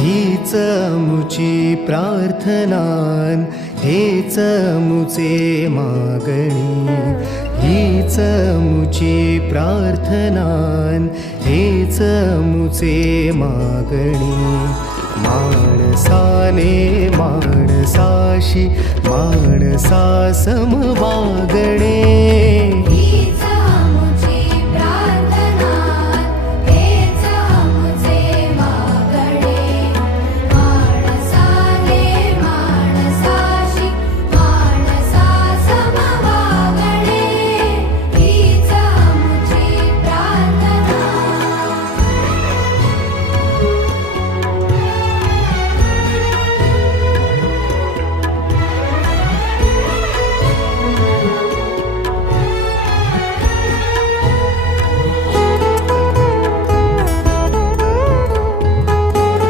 हीच मुची प्रार्थनान, हेच मुचे मागणी. हीच मुची प्रार्थनान, हेच मुचे मागणी. माणसाने माणसाशी माणसासम वागणे.